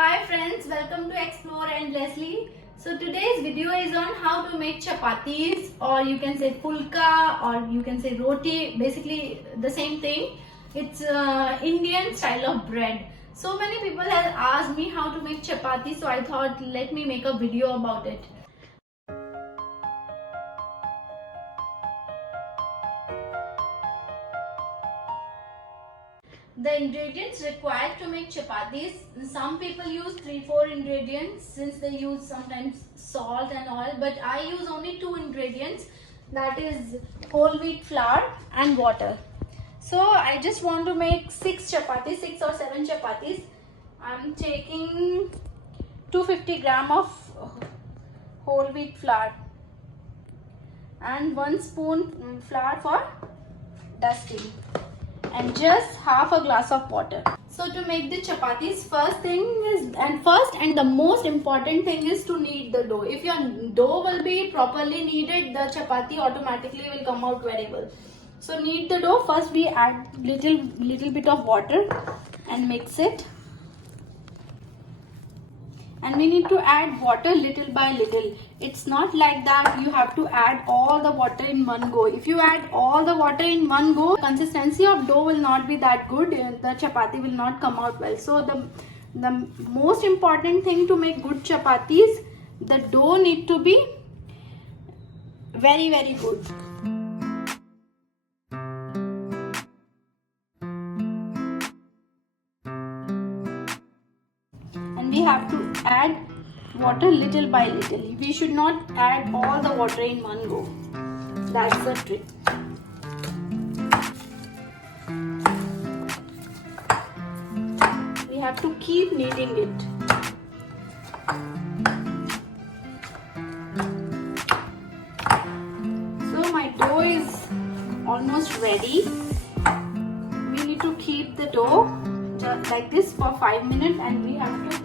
Hi friends, welcome to Explore Endlessly. So today's video is on how to make chapatis, or you can say pulka, or you can say roti, basically the same thing. It's Indian style of bread. So many people have asked me how to make chapati, so I thought let me make a video about it. The ingredients required to make chapatis, some people use 3-4 ingredients since they use sometimes salt and oil, but I use only 2 ingredients, that is whole wheat flour and water. So I just want to make 6 chapatis, 6 or 7 chapatis. I'm taking 250 gram of whole wheat flour and 1 spoon flour for dusting, and just half a glass of water. So to make the chapatis, first and the most important thing is to knead the dough. If your dough will be properly kneaded, the chapati automatically will come out very well. So knead the dough. First we add little bit of water and mix it. And we need to add water little by little. It's not like that you have to add all the water in one go. If you add all the water in one go, consistency of dough will not be that good. The chapati will not come out well. So the most important thing to make good chapatis, the dough need to be very good. And we have to add water little by little. We should not add all the water in one go. That's the trick. We have to keep kneading it. So my dough is almost ready. We need to keep the dough just like this for 5 minutes, and we have to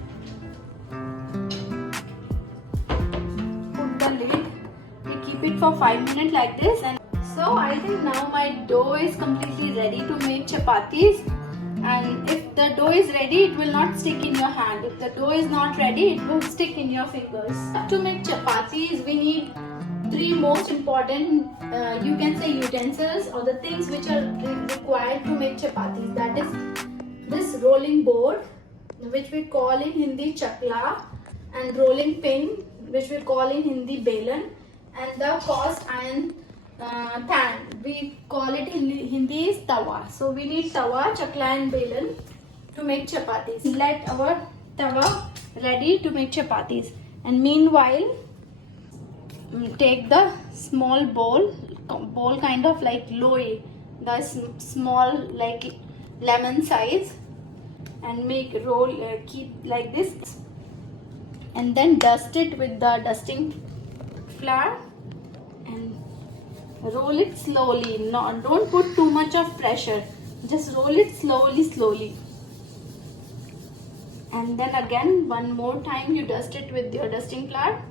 keep it for 5 minutes like this. And so I think now my dough is completely ready to make chapatis. And if the dough is ready, it will not stick in your hand. If the dough is not ready, it will stick in your fingers. To make chapatis, we need 3 most important you can say utensils, or the things which are required to make chapatis. That is this rolling board, which we call in Hindi chakla, and rolling pin, which we call in Hindi belan, and the cast iron pan, we call it in Hindi is tawa. So we need tawa, chakla and belan to make chapatis. Let our tawa ready to make chapatis, and meanwhile take the small bowl kind of like loei, the small like lemon size, and make keep like this, and then dust it with the dusting flour and roll it slowly. Don't put too much of pressure, just roll it slowly, and then again one more time you dust it with your dusting flour.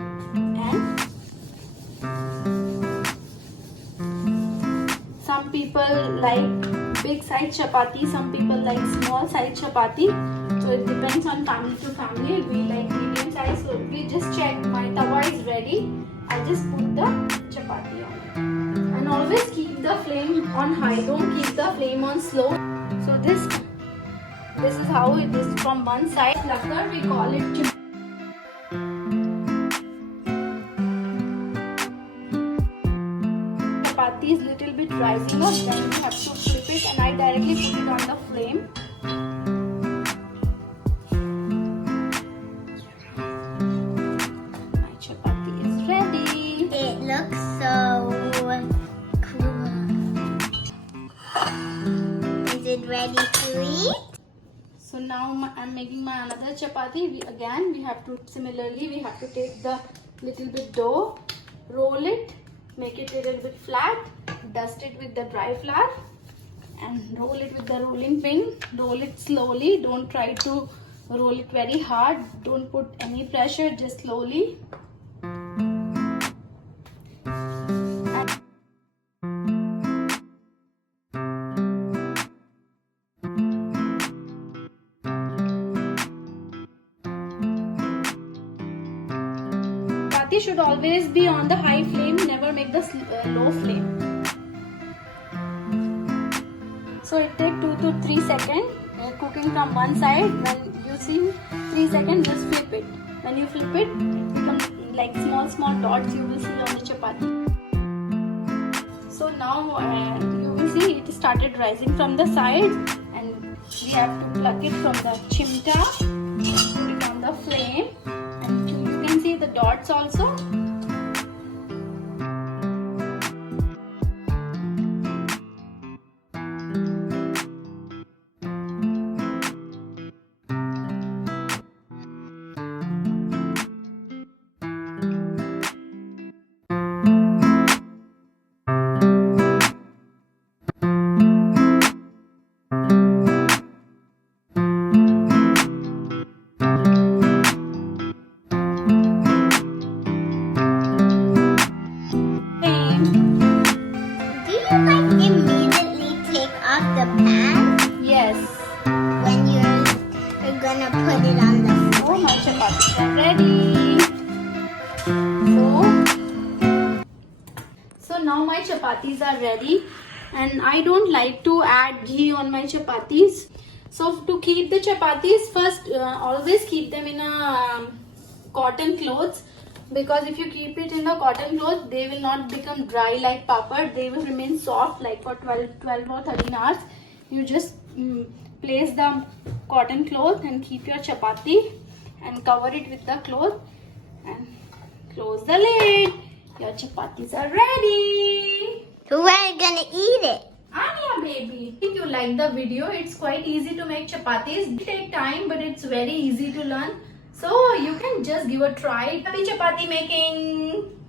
And some people like big size chapati, some people like small size chapati, so it depends on family to family. We like medium size, so we just check my tawa is ready. I just put the chapati on it, and always keep the flame on high, don't keep the flame on slow. So this is how it is from one side. Lakar, we call it chapati is little bit rising up, then we have to flip it, and I directly put it on the flame. My chapati is ready. It looks so cool. Is it ready to eat? So now I'm making my another chapati. We have to take the little bit dough, roll it, make it a little bit flat, dust it with the dry flour, and roll it with the rolling pin. Roll it slowly, don't try to roll it very hard, don't put any pressure, just slowly. chapati should always be on the high flame, never make the low flame. So it takes 2 to 3 seconds cooking from one side. When you see 3 seconds, just flip it. When you flip it, it becomes like small dots you will see on the chapati. So now you will see it started rising from the side, and we have to plug it from the chimta, put it on the flame, and you can see the dots also. Do you like immediately take off the pan Yes. when you're gonna put it on the Oh, flame? my chapatis are ready. So now my chapatis are ready, and I don't like to add ghee on my chapatis. So to keep the chapatis, first always keep them in a cotton clothes, because if you keep it in the cotton cloth, they will not become dry like papad. They will remain soft like for 12 or 13 hours. You just place the cotton cloth and keep your chapati and cover it with the cloth and close the lid. Your chapatis are ready. So we're gonna eat it. Anya baby, if you like the video, it's quite easy to make chapatis. It take time, but it's very easy to learn. So you can just give a try. Happy chapati making.